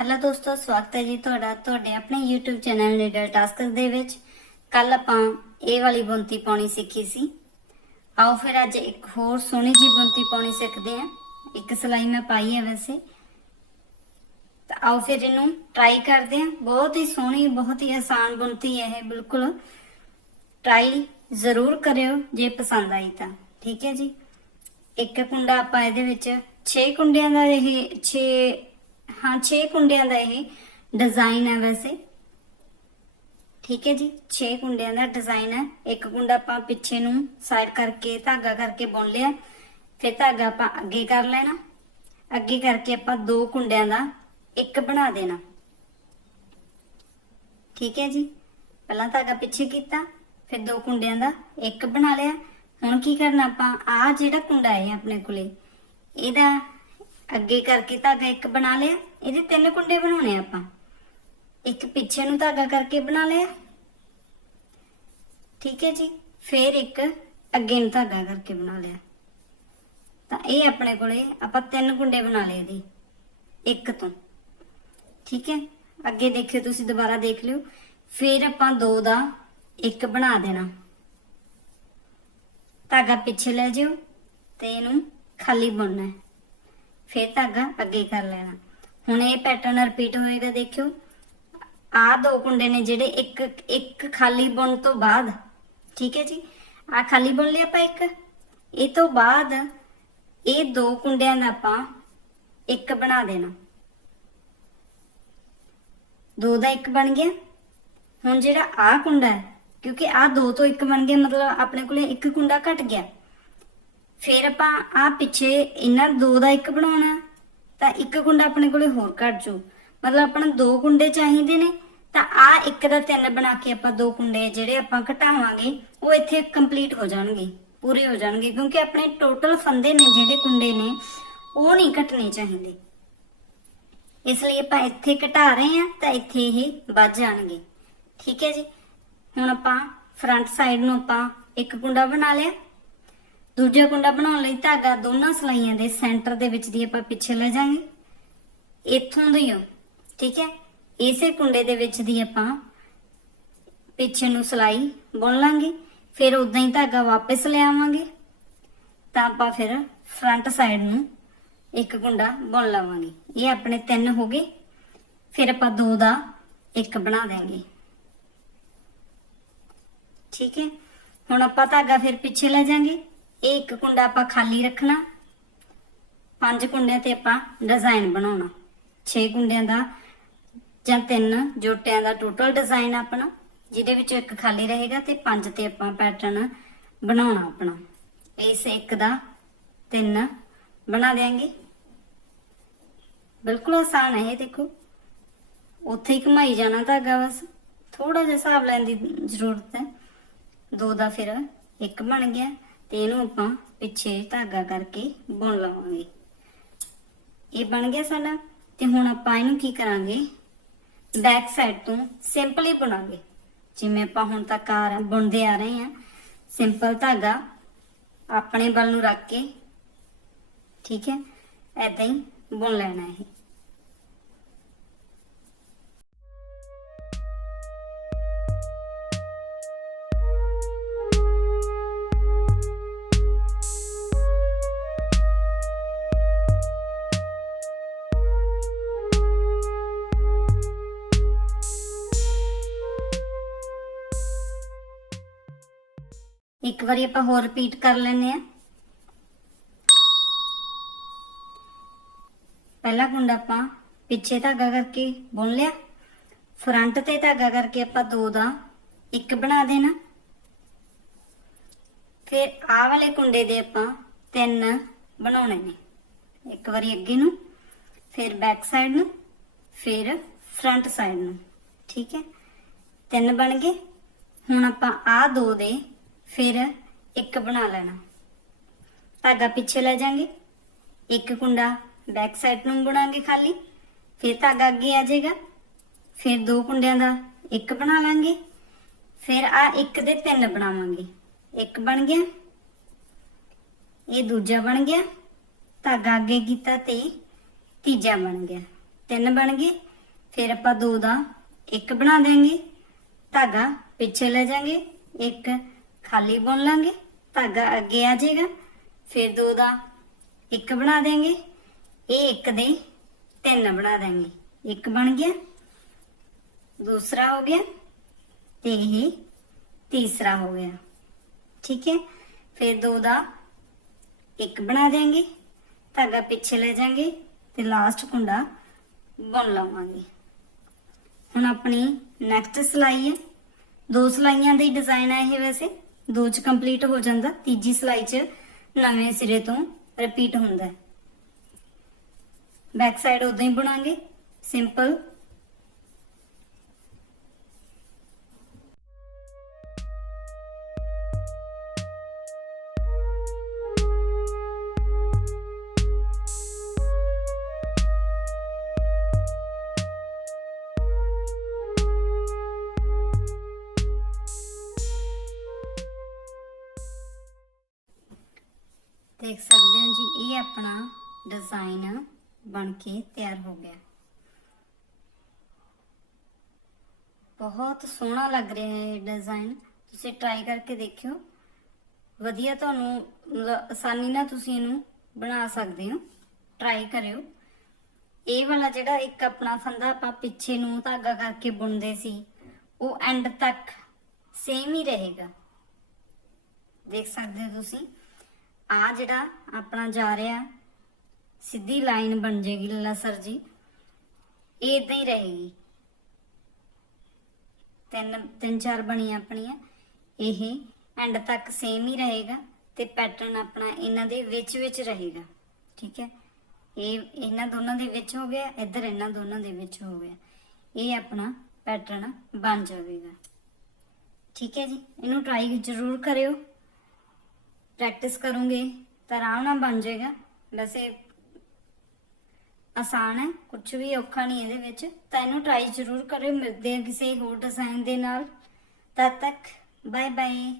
Hello ਦੋਸਤੋ, ਸਵਾਗਤ ਹੈ ਜੀ ਤੁਹਾਡਾ, ਤੁਹਾਡੇ ਆਪਣੇ YouTube ਚੈਨਲ ਨੀਡਲ ਟਾਸਕਸ ਦੇ ਵਿੱਚ। ਕੱਲ ਆਪਾਂ ਇਹ ਵਾਲੀ ਬੁੰਤੀ ਪਾਉਣੀ ਸਿੱਖੀ ਸੀ। ਆਓ ਫਿਰ ਅੱਜ ਇੱਕ ਹੋਰ ਸੋਹਣੀ ਜੀ ਬੁੰਤੀ ਪਾਉਣੀ ਸਿੱਖਦੇ ਹਾਂ। ਇੱਕ ਸਲਾਈ ਮੈਂ ਪਾਈ ਹੈ ਵੈਸੇ। ਤਾਂ ਆਓ ਫਿਰ ਇਹਨੂੰ ਟਰਾਈ ਕਰਦੇ ਹਾਂ। ਬਹੁਤ ਹੀ ਸੋਹਣੀ, ਬਹੁਤ ਹੀ ਆਸਾਨ ਬੁਣਤੀ ਹੈ ਇਹ, ਬਿਲਕੁਲ। ਟਰਾਈ ਜ਼ਰੂਰ ਕਰਿਓ ਜੇ ਪਸੰਦ ਆਈ ਤਾਂ। ਠੀਕ ਹੈ ਜੀ। ਇੱਕ ਕੁੰਡਾ ਆਪਾਂ ਇਹਦੇ ਵਿੱਚ 6 ਕੁੰਡਿਆਂ ਦਾ ਇਹ 6 ਹਾਂ 6 ਕੁੰਡਿਆਂ ਦਾ ਇਹ ਡਿਜ਼ਾਈਨ ਹੈ ਵੈਸੇ। ਠੀਕ ਹੈ ਜੀ 6 ਕੁੰਡਿਆਂ ਦਾ ਡਿਜ਼ਾਈਨ ਹੈ। ਇੱਕ ਕੁੰਡਾ ਆਪਾਂ ਪਿੱਛੇ ਨੂੰ ਸਾਈਡ ਕਰਕੇ, ਧਾਗਾ ਕਰਕੇ ਬੁਣ ਲਿਆ। ਫਿਰ ਧਾਗਾ ਆਪਾਂ ਅੱਗੇ ਕਰ ਲੈਣਾ। ਅੱਗੇ ਕਰਕੇ ਆਪਾਂ ਦੋ ਕੁੰਡਿਆਂ ਦਾ ਇੱਕ ਬਣਾ ਦੇਣਾ। ਠੀਕ ਹੈ ਜੀ, ਪਹਿਲਾਂ ਧਾਗਾ ਪਿੱਛੇ ਕੀਤਾ, ਫਿਰ ਦੋ ਕੁੰਡਿਆਂ ਦਾ ਇੱਕ ਬਣਾ ਲਿਆ। ਹੁਣ ਕੀ ਕਰਨਾ ਆਪਾਂ ਆ ਜਿਹੜਾ ਕੁੰਡਾ ਹੈ ਆਪਣੇ ਕੋਲੇ, ਇਹਦਾ ਅੱਗੇ ਕਰਕੇ ਧਾਗਾ ਇੱਕ ਬਣਾ ਲਿਆ। ਇਹਦੇ ਤਿੰਨ ਕੁੰਡੇ ਬਣਾਉਣੇ ਆਪਾਂ। ਇੱਕ ਪਿੱਛੇ ਨੂੰ ਧਾਗਾ ਕਰਕੇ ਬਣਾ ਲਿਆ। ਠੀਕ ਹੈ ਜੀ। ਫਿਰ ਇੱਕ ਅੱਗੇ ਨੂੰ ਧਾਗਾ ਕਰਕੇ ਬਣਾ ਲਿਆ। ਤਾਂ ਇਹ ਆਪਣੇ ਕੋਲੇ ਆਪਾਂ ਤਿੰਨ ਕੁੰਡੇ ਬਣਾ ਲਏ ਇਹਦੇ। ਇੱਕ ਤੋਂ। ਠੀਕ ਹੈ। ਅੱਗੇ ਦੇਖਿਓ ਤੁਸੀਂ ਦੁਬਾਰਾ ਦੇਖ ਲਿਓ। ਫਿਰ ਆਪਾਂ ਦੋ ਦਾ ਇੱਕ ਬਣਾ ਦੇਣਾ। ਧਾਗਾ ਪਿੱਛੇ ਲੈ ਜਿਓ ਤੇ ਇਹਨੂੰ ਖਾਲੀ ਬੁਣਨਾ ਹੈ। ਫਿਰ ਧਾਗਾ ਅੱਗੇ ਕਰ ਲੈਣਾ। ਹੁਣ ਇਹ ਪੈਟਰਨ ਰਿਪੀਟ ਹੋਏਗਾ, ਦੇਖਿਓ। ਆ ਦੋ ਕੁੰਡੇ ਨੇ ਜਿਹੜੇ ਇੱਕ ਇੱਕ ਖਾਲੀ ਬੁਣ ਤੋਂ ਬਾਅਦ, ਠੀਕ ਹੈ ਜੀ? ਆ ਖਾਲੀ ਬੁਣ ਲਿਆ ਆਪਾਂ ਇੱਕ। ਇਹ ਤੋਂ ਬਾਅਦ ਇਹ ਦੋ ਕੁੰਡਿਆਂ ਦਾ ਆਪਾਂ ਇੱਕ ਬਣਾ ਦੇਣਾ। ਦੋ ਦਾ ਇੱਕ ਬਣ ਗਿਆ। ਹੁਣ ਜਿਹੜਾ ਆ ਕੁੰਡਾ ਹੈ, ਕਿਉਂਕਿ ਆ ਦੋ ਤੋਂ ਇੱਕ ਬਣ ਗਿਆ, ਮਤਲਬ ਆਪਣੇ ਕੋਲੇ ਇੱਕ ਕੁੰਡਾ ਘਟ ਗਿਆ। ਫਿਰ ਆਪਾਂ ਆ ਪਿੱਛੇ ਇਹਨਾਂ ਦੋ ਦਾ ਇੱਕ ਬਣਾਉਣਾ ਤਾਂ ਇੱਕ ਕੁੰਡਾ ਆਪਣੇ ਕੋਲੇ ਹੋਰ ਘੱਟ ਜੂ ਮਤਲਬ ਆਪਾਂ ਨੂੰ ਦੋ ਕੁੰਡੇ ਚਾਹੀਦੇ ਨੇ, ਤਾਂ ਆ ਇੱਕ ਦਾ ਤਿੰਨ ਬਣਾ ਕੇ ਆਪਾਂ ਦੋ ਕੁੰਡੇ ਜਿਹੜੇ ਆਪਾਂ ਘਟਾਵਾਂਗੇ, ਉਹ ਇੱਥੇ ਕੰਪਲੀਟ ਹੋ ਜਾਣਗੇ, ਪੂਰੇ ਹੋ ਜਾਣਗੇ, ਕਿਉਂਕਿ ਆਪਣੇ ਟੋਟਲ ਫੰਦੇ ਨੇ ਜਿਹੜੇ ਕੁੰਡੇ ਨੇ, ਉਹ ਨਹੀਂ ਘਟਣੇ ਚਾਹੀਦੇ। ਇਸ ਲਈ ਆਪਾਂ ਇੱਥੇ ਘਟਾ ਰਹੇ ਹਾਂ, ਤਾਂ ਇੱਥੇ ਇਹ ਵੱਧ ਜਾਣਗੇ। ਠੀਕ ਹੈ ਜੀ? ਹੁਣ ਆਪਾਂ ਫਰੰਟ ਸਾਈਡ ਨੂੰ ਆਪਾਂ ਇੱਕ ਕੁੰਡਾ ਬਣਾ ਲਿਆ। ਦੂਜਾ ਕੁੰਡਾ ਬਣਾਉਣ ਲਈ ਧਾਗਾ ਦੋਨਾਂ ਸਲਾਈਆਂ ਦੇ ਸੈਂਟਰ ਦੇ ਵਿੱਚ ਦੀ ਆਪਾਂ ਪਿੱਛੇ ਲੈ ਜਾਾਂਗੇ। ਇੱਥੋਂ ਦੀ ਠੀਕ ਹੈ? ਇਸੇ ਕੁੰਡੇ ਦੇ ਵਿੱਚ ਦੀ ਆਪਾਂ ਪਿੱਛੇ ਨੂੰ ਸਲਾਈ ਬੁਣ ਲਾਂਗੇ। ਫਿਰ ਉਦਾਂ ਹੀ ਧਾਗਾ ਵਾਪਸ ਲੈ ਆਵਾਂਗੇ। ਤਾਂ ਆਪਾਂ ਫਿਰ ਫਰੰਟ ਸਾਈਡ ਨੂੰ ਇੱਕ ਕੁੰਡਾ ਬੁਣ ਲਵਾਂਗੇ। ਇਹ ਆਪਣੇ ਤਿੰਨ ਹੋ ਗਏ। ਫਿਰ ਆਪਾਂ ਦੋ ਦਾ ਇੱਕ ਬਣਾ ਦੇਾਂਗੇ ਠੀਕ ਹੈ? ਹੁਣ ਆਪਾਂ ਧਾਗਾ ਫਿਰ ਪਿੱਛੇ ਲੈ ਜਾਾਂਗੇ। ਇਹ ਇੱਕ ਕੁੰਡਾ ਆਪਾਂ ਖਾਲੀ ਰੱਖਣਾ, ਪੰਜ ਕੁੰਡਿਆਂ ਤੇ ਆਪਾਂ ਡਿਜ਼ਾਈਨ ਬਣਾਉਣਾ। 6 ਕੁੰਡਿਆਂ ਦਾ ਜਾਂ ਤਿੰਨ ਜੋਟਿਆਂ ਦਾ ਟੋਟਲ ਡਿਜ਼ਾਈਨ ਆਪਣਾ, ਜਿਹਦੇ ਵਿੱਚੋਂ ਇੱਕ ਖਾਲੀ ਰਹੇਗਾ ਤੇ ਪੰਜ ਤੇ ਆਪਾਂ ਪੈਟਰਨ ਬਣਾਉਣਾ ਆਪਣਾ। ਇਸ ਇੱਕ ਦਾ ਤਿੰਨ ਬਣਾ ਦੇਾਂਗੇ ਬਿਲਕੁਲ ਆਸਾਨ ਹੈ ਇਹ ਦੇਖੋ। ਉੱਥੇ ਹੀ ਘੁਮਾਈ ਜਾਣਾ ਧਾਗਾ ਬਸ। ਥੋੜਾ ਜਿਹਾ ਹਿਸਾਬ ਲੈਣ ਦੀ ਜ਼ਰੂਰਤ ਹੈ। ਦੋ ਦਾ ਫਿਰ ਇੱਕ ਬਣ ਗਿਆ। ਤੇ ਇਹਨੂੰ ਆਪਾਂ ਪਿੱਛੇ ਧਾਗਾ ਕਰਕੇ ਬੁਣ ਲਵਾਂਗੇ। ਇਹ ਬਣ ਗਿਆ ਸਾਡਾ ਤੇ ਹੁਣ ਆਪਾਂ ਇਹਨੂੰ ਕੀ ਕਰਾਂਗੇ? ਬੈਕ ਸਾਈਡ ਤੋਂ ਸਿੰਪਲ ਹੀ ਬਣਾਂਗੇ। ਜਿਵੇਂ ਆਪਾਂ ਹੁਣ ਤੱਕ ਆ ਰਹੇ ਬੁਣਦੇ ਆ ਰਹੇ ਹਾਂ। ਸਿੰਪਲ ਧਾਗਾ ਆਪਣੇ ਵੱਲ ਨੂੰ ਰੱਖ ਕੇ, ਠੀਕ ਹੈ? ਐਦਾਂ ਹੀ ਬੁਣ ਲੈਣਾ ਹੈ ਇੱਕ ਵਾਰੀ ਆਪਾਂ ਹੋਰ ਰਿਪੀਟ ਕਰ ਲੈਂਦੇ ਆ ਪਹਿਲਾ ਕੁੰਡਾ ਆਪਾਂ ਪਿੱਛੇ ਧਾਗਾ ਕਰਕੇ ਬੁਣ ਲਿਆ। ਫਰੰਟ ਤੇ ਧਾਗਾ ਕਰਕੇ ਆਪਾਂ ਦੋ ਦਾ ਇੱਕ ਬਣਾ ਦੇਣਾ। ਫਿਰ ਆਹ ਵਾਲੇ ਕੁੰਡੇ ਦੇ ਆਪਾਂ ਤਿੰਨ ਬਣਾਉਣੇ ਨੇ। ਇੱਕ ਵਾਰੀ ਅੱਗੇ ਨੂੰ, ਫਿਰ ਬੈਕ ਸਾਈਡ ਨੂੰ, ਫਿਰ ਫਰੰਟ ਸਾਈਡ ਨੂੰ। ਠੀਕ ਹੈ? ਤਿੰਨ ਬਣ ਗਏ। ਹੁਣ ਆਪਾਂ ਆਹ ਦੋ ਦੇ ਫਿਰ ਇੱਕ ਬਣਾ ਲੈਣਾ। ਧਾਗਾ ਪਿੱਛੇ ਲੈ ਜਾਾਂਗੇ। ਇੱਕ ਕੁੰਡਾ ਬੈਕ ਸਾਈਡ ਨੂੰ ਬੁਣਾਂਗੇ ਖਾਲੀ। ਫਿਰ ਧਾਗਾ ਅੱਗੇ ਆ ਜਾਏਗਾ। ਫਿਰ ਦੋ ਕੁੰਡਿਆਂ ਦਾ ਇੱਕ ਬਣਾ ਲਾਂਗੇ। ਫਿਰ ਆ ਇੱਕ ਦੇ ਤਿੰਨ ਬਣਾਵਾਂਗੇ। ਇੱਕ ਬਣ ਗਿਆ। ਇਹ ਦੂਜਾ ਬਣ ਗਿਆ। ਧਾਗਾ ਅੱਗੇ ਕੀਤਾ ਤੇ ਤੀਜਾ ਬਣ ਗਿਆ। ਤਿੰਨ ਬਣ ਗਏ। ਫਿਰ ਆਪਾਂ ਦੋ ਦਾ ਇੱਕ ਬਣਾ ਦੇਾਂਗੇ ਧਾਗਾ ਪਿੱਛੇ ਲੈ ਜਾਾਂਗੇ। ਇੱਕ ਖਾਲੀ ਬੁਣ ਲਾਂਗੇ, ਧਾਗਾ ਅੱਗੇ ਆ ਜਾਏਗਾ, ਫਿਰ ਦੋ ਦਾ ਇੱਕ ਬਣਾ ਦੇਾਂਗੇ ਇਹ ਇੱਕ ਦੇ ਤਿੰਨ ਬਣਾ ਦਾਂਗੇ ਇੱਕ ਬਣ ਗਿਆ, ਦੂਸਰਾ ਹੋ ਗਿਆ, ਤੇ ਇਹ ਤੀਸਰਾ ਹੋ ਗਿਆ, ਠੀਕ ਹੈ, ਫਿਰ ਦੋ ਦਾ ਇੱਕ ਬਣਾ ਦੇਾਂਗੇ ਧਾਗਾ ਪਿੱਛੇ ਲੈ ਜਾਾਂਗੇ, ਤੇ ਲਾਸਟ ਕੁੰਡਾ ਬੁਣ ਲਵਾਂਗੇ। ਹੁਣ ਆਪਣੀ ਨੈਕਸਟ ਸਲਾਈ ਹੈ, ਦੋ ਸਲਾਈਆਂ ਦਾ ਹੀ ਡਿਜ਼ਾਈਨ ਹੈ ਇਹ ਵੈਸੇ। ਦੋ ਚ ਕੰਪਲੀਟ ਹੋ ਜਾਂਦਾ, ਤੀਜੀ ਸਲਾਈ ਚ ਨਵੇਂ ਸਿਰੇ ਤੋਂ ਰਿਪੀਟ ਹੁੰਦਾ ਹੈ। ਬੈਕ ਸਾਈਡ ਉਦਾਂ ਹੀ ਬਣਾਂਗੇ ਸਿੰਪਲ ਦੇਖ ਸਕਦੇ ਹੋ ਜੀ, ਇਹ ਆਪਣਾ ਡਿਜ਼ਾਈਨ ਬਣ ਕੇ ਤਿਆਰ ਹੋ ਗਿਆ। ਬਹੁਤ ਸੋਹਣਾ ਲੱਗ ਰਿਹਾ ਹੈ ਇਹ ਡਿਜ਼ਾਈਨ ਤੁਸੀਂ ਟਰਾਈ ਕਰਕੇ ਦੇਖਿਓ। ਵਧੀਆ ਤੁਹਾਨੂੰ ਆਸਾਨੀ ਨਾਲ ਤੁਸੀਂ ਇਹਨੂੰ ਬਣਾ ਸਕਦੇ ਹੋ। ਟਰਾਈ ਕਰਿਓ। ਇਹ ਵਾਲਾ ਜਿਹੜਾ ਇੱਕ ਆਪਣਾ ਫੰਦਾ ਆਪਾਂ ਪਿੱਛੇ ਨੂੰ ਧਾਗਾ ਕਰਕੇ ਬੁਣਦੇ ਸੀ, ਉਹ ਐਂਡ ਤੱਕ ਸੇਮ ਹੀ ਰਹੇਗਾ। ਦੇਖ ਸਕਦੇ ਹੋ ਤੁਸੀਂ। ਆ ਜਿਹੜਾ ਆਪਣਾ ਜਾ ਰਿਹਾ, ਸਿੱਧੀ ਲਾਈਨ ਬਣ ਜੇਗੀ ਲਸਰ ਜੀ। ਇਹ ਇਦਾਂ ਹੀ ਰਹੇਗੀ। ਤਿੰਨ ਤਿੰਨ ਚਾਰ ਬਣੀਆਂ ਆਪਣੀਆਂ। ਇਹ ਐਂਡ ਤੱਕ ਸੇਮ ਹੀ ਰਹੇਗਾ ਤੇ ਪੈਟਰਨ ਆਪਣਾ ਇਹਨਾਂ ਦੇ ਵਿੱਚ ਵਿੱਚ ਰਹੇਗਾ। ਠੀਕ ਹੈ? ਇਹ ਇਹਨਾਂ ਦੋਨਾਂ ਦੇ ਵਿੱਚ ਹੋ ਗਿਆ, ਇੱਧਰ ਇਹਨਾਂ ਦੋਨਾਂ ਦੇ ਵਿੱਚ ਹੋ ਗਿਆ। ਇਹ ਆਪਣਾ ਪੈਟਰਨ ਬਣ ਜਾਵੇਗਾ। ਠੀਕ ਹੈ ਜੀ? ਇਹਨੂੰ ਟਰਾਈ ਜ਼ਰੂਰ ਕਰਿਓ। ਪ੍ਰੈਕਟਿਸ ਕਰੋਗੇ, ਤਾਂ ਆਰਾਮ ਨਾਲ ਬਣ ਜਾਏਗਾ। ਵੈਸੇ ਆਸਾਨ ਹੈ ਕੁਝ ਵੀ ਔਖਾ ਨਹੀਂ ਇਹਦੇ ਵਿੱਚ। ਤਾਂ ਇਹਨੂੰ ਟਰਾਈ ਜ਼ਰੂਰ ਕਰਿਓ, ਮਿਲਦੇ ਆ ਕਿਸੇ ਹੋਰ ਡਿਜ਼ਾਈਨ ਦੇ ਨਾਲ। ਤਦ ਤੱਕ ਬਾਏ ਬਾਏ